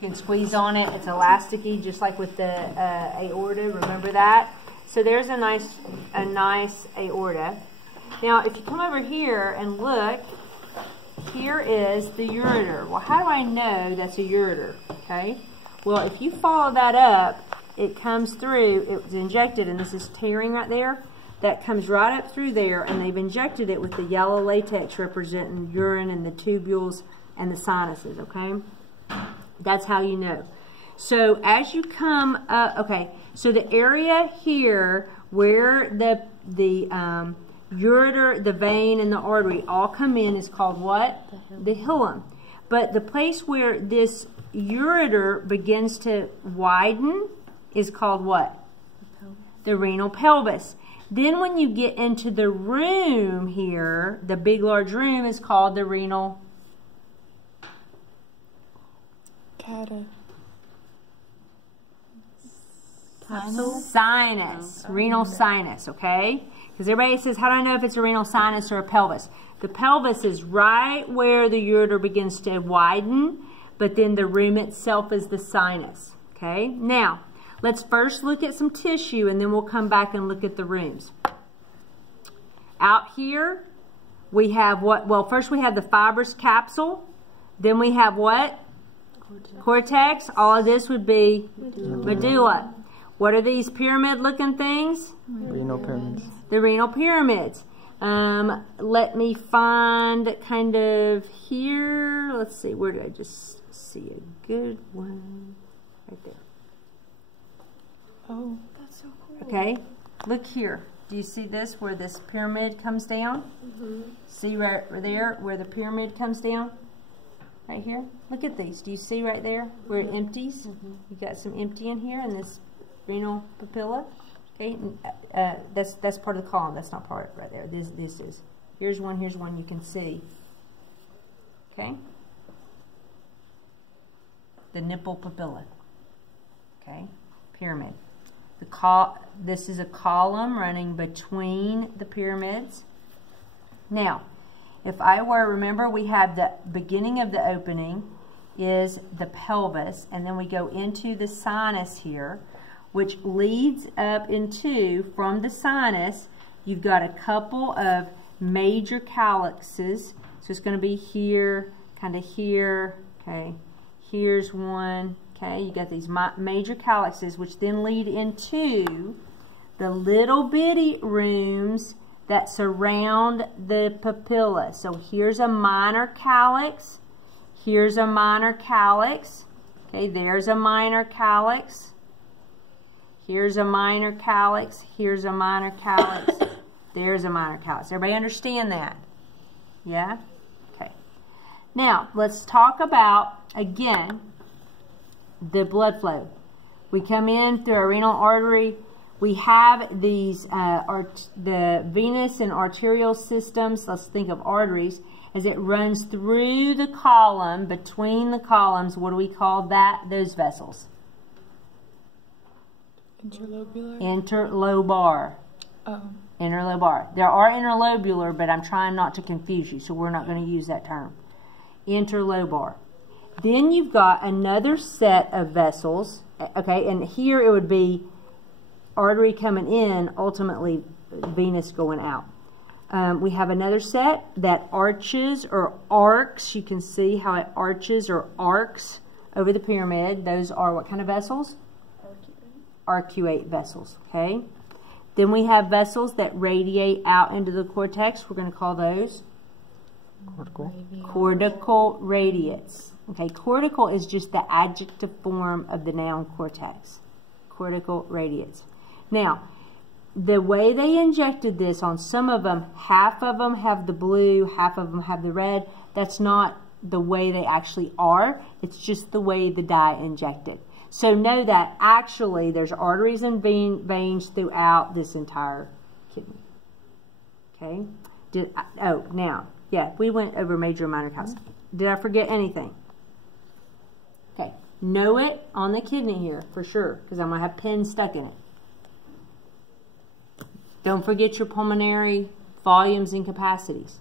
can squeeze on it. It's elasticy, just like with the aorta. Remember that? So there's a nice aorta. Now, if you come over here and look, here is the ureter. Well, how do I know that's a ureter? Okay. Well, if you follow that up, it comes through. It was injected, and this is tearing right there. That comes right up through there, and they've injected it with the yellow latex representing urine and the tubules and the sinuses, okay? That's how you know. So as you come up, okay, so the area here where the ureter, the vein, and the artery all come in is called what? The hilum. But the place where this ureter begins to widen is called what? The renal pelvis. Then when you get into the room here, the big large room is called the renal sinus. Renal sinus, okay? Because everybody says, how do I know if it's a renal sinus or a pelvis? The pelvis is right where the ureter begins to widen, but then the room itself is the sinus, okay? Now, let's first look at some tissue, and then we'll come back and look at the rooms. Out here, we have what? Well, first we have the fibrous capsule. Then we have what? Cortex. All of this would be medulla. What are these pyramid-looking things? Renal pyramids. The renal pyramids. Let me find kind of here. Let's see. Where did I just see a good one? Right there. Oh, that's so cool. Okay, look here. Do you see this, where this pyramid comes down? Mm-hmm. See right there, where the pyramid comes down? Right here? Look at these. Do you see right there, where it empties? Mm-hmm. You got some empty in here in this renal papilla. Okay, that's part of the column. That's not part right there. This is. Here's one you can see. Okay? The nipple papilla. Okay? Pyramid. This is a column running between the pyramids. Now, if I were, remember we have the beginning of the opening is the pelvis, and then we go into the sinus here, which leads up into, from the sinus, you've got a couple of major calyxes. So it's going to be here, kind of here, okay. Here's one. Okay, you got these major calyxes, which then lead into the little bitty rooms that surround the papilla. So here's a minor calyx. Here's a minor calyx. Okay, there's a minor calyx. Here's a minor calyx. Here's a minor calyx. There's a minor calyx. Everybody understand that? Yeah? Okay. Now, let's talk about, again, the blood flow. We come in through our renal artery. We have these, the venous and arterial systems. Let's think of arteries. As it runs through the column, between the columns, what do we call those vessels? Interlobular? Interlobar. Oh. Interlobar. There are interlobular, but I'm trying not to confuse you, so we're not going to use that term. Interlobar. Then you've got another set of vessels, okay, and here it would be artery coming in, ultimately venous going out. We have another set that arches or arcs. You can see how it arches or arcs over the pyramid. Those are what kind of vessels? Arcuate vessels, okay? Then we have vessels that radiate out into the cortex. We're going to call those cortical radiates. Okay, cortical is just the adjective form of the noun cortex. Cortical radiates. Now, the way they injected this on some of them, half of them have the blue, half of them have the red. That's not the way they actually are. It's just the way the dye injected. So know that actually there's arteries and veins throughout this entire kidney. Okay? Now, yeah, we went over major and minor calyx. Did I forget anything? Okay, know it on the kidney here for sure, because I'm going to have pins stuck in it. Don't forget your pulmonary volumes and capacities.